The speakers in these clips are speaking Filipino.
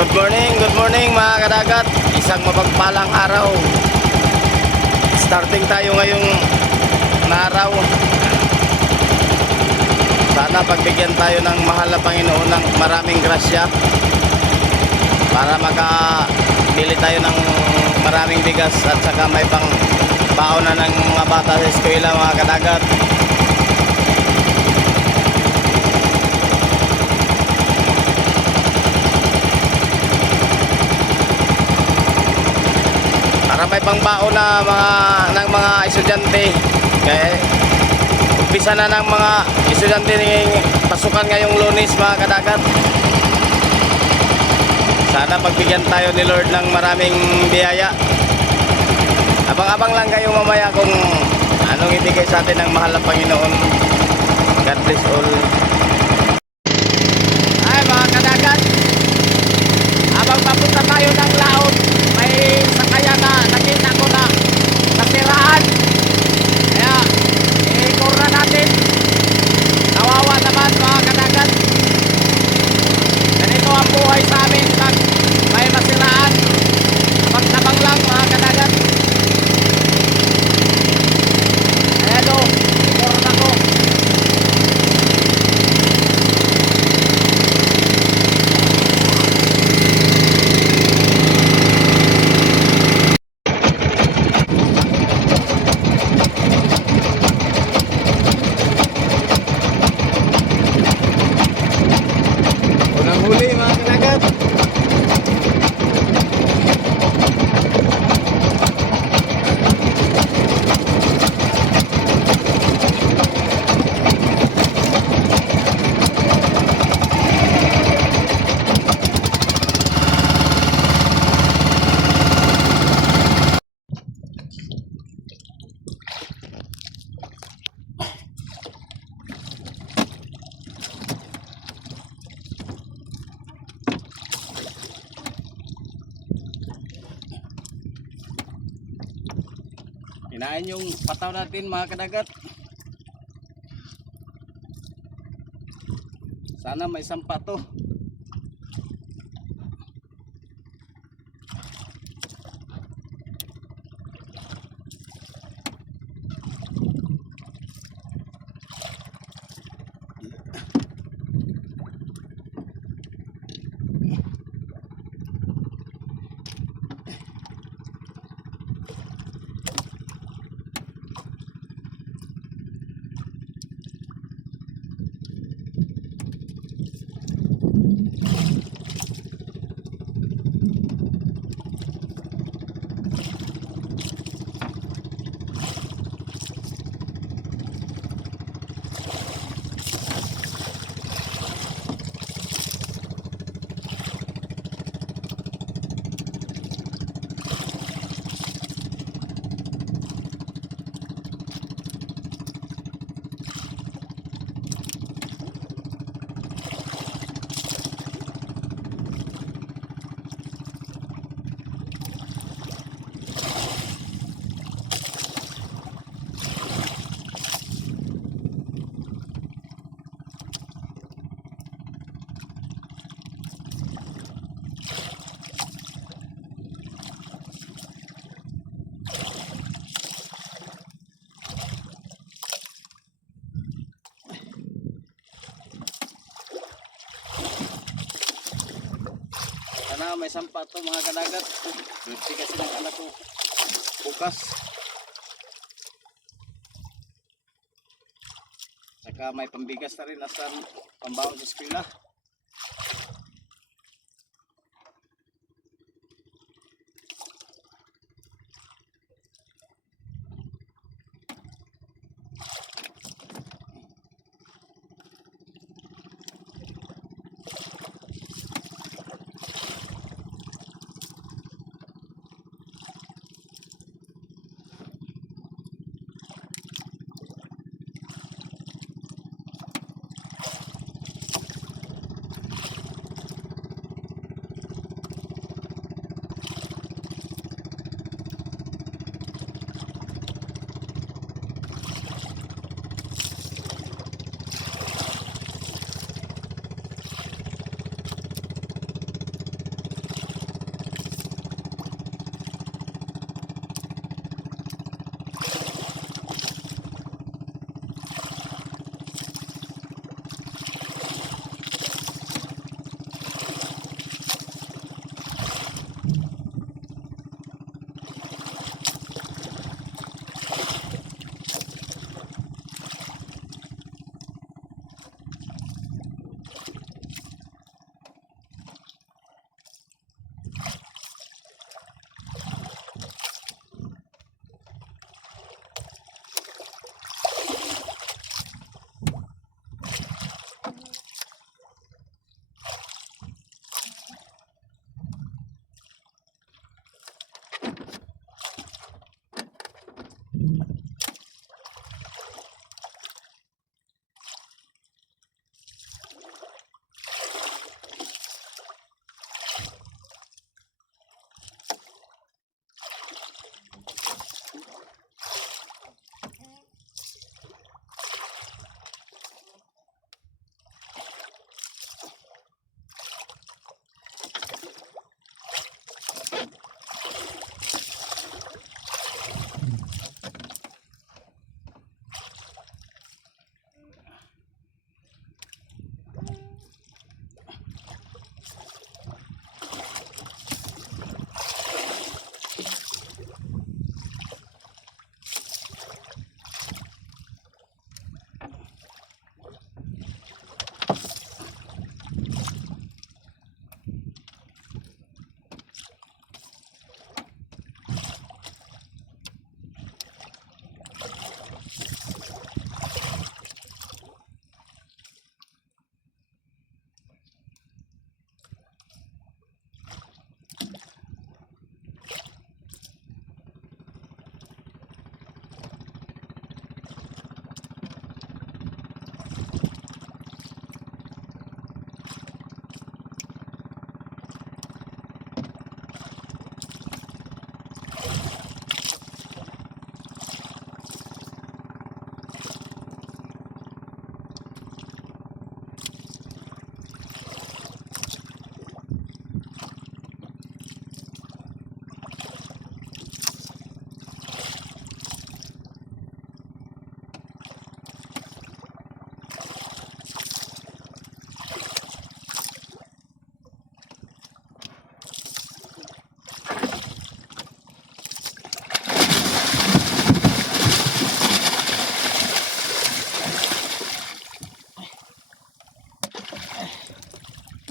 Good morning mga kadagat. Isang mapagpalang araw. Starting tayo ngayong araw. Sana pagbigyan tayo ng mahal na Panginoon ng maraming grasya para makabili tayo ng maraming bigas at saka may pang baonan ng mga bata sa eskwela mga kadagat. Para may pangbaon na ng mga estudyante. Kaya umpisa na ng mga estudyante ng pasukan ngayong Lunes mga kadagat. Sana pagbigyan tayo ni Lord ng maraming biyaya. Abang-abang lang kayo mamaya kung anong ibigay sa atin ng mahal na Panginoon. God bless all. Ay mga kadagat, habang papunta tayo ng laot, may sakaya na nakita ko na nasiraan. Kaya i-ignore na natin. Kawawa naman mga kadagat. Ganito ang buhay sa amin pag may masiraan. Abang-abang lang mga kadagat. Ayan o, ignore na ko. Unang huli mga kadagat. Kinain yung pataw natin mga kadagat. Sana may sampa to. Sana may sampa to mga kadagat. Birthday kasi ng anak ko bukas. Saka may pambigas na rin asan pambaon sa eskwela.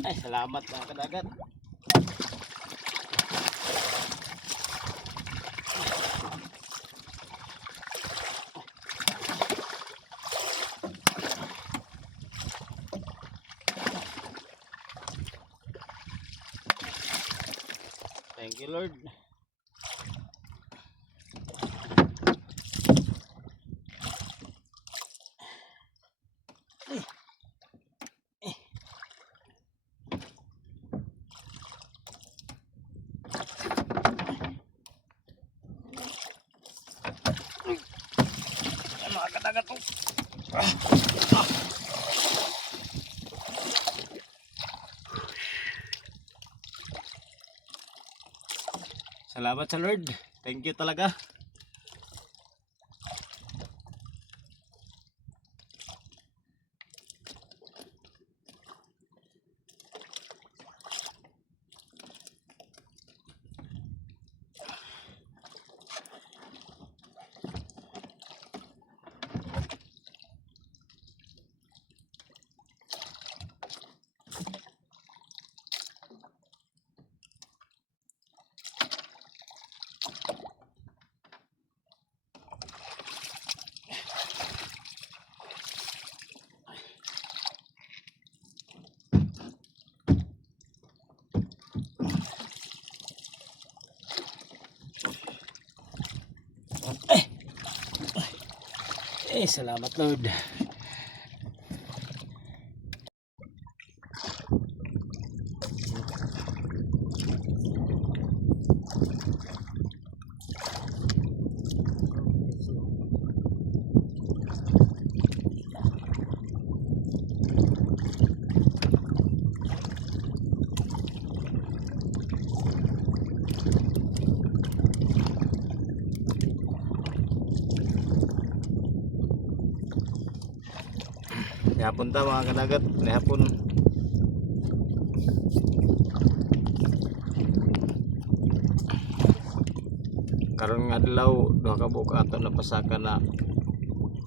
Ay, salamat mga kadagat. Thank you, Lord. Ay, mga kadagat po. Salamat sa Lord. Thank you talaga. Salamat Lord. Hapon ta mga kadagat, hapon. Karon nga adlaw duha ka buok ato na pasaka na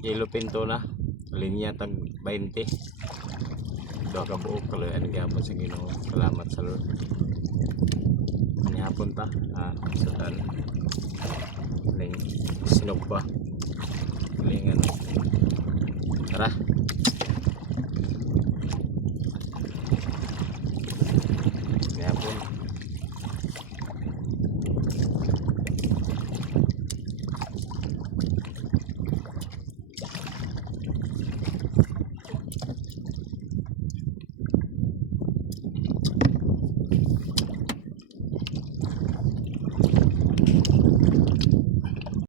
yellow pinto na linya tag 20. Duha ka buok kalayan gyapon sa Ginoo. Salamat sa Lord. Ani hapon ta, sudan. Ling sinog pa. Lingan. Tara.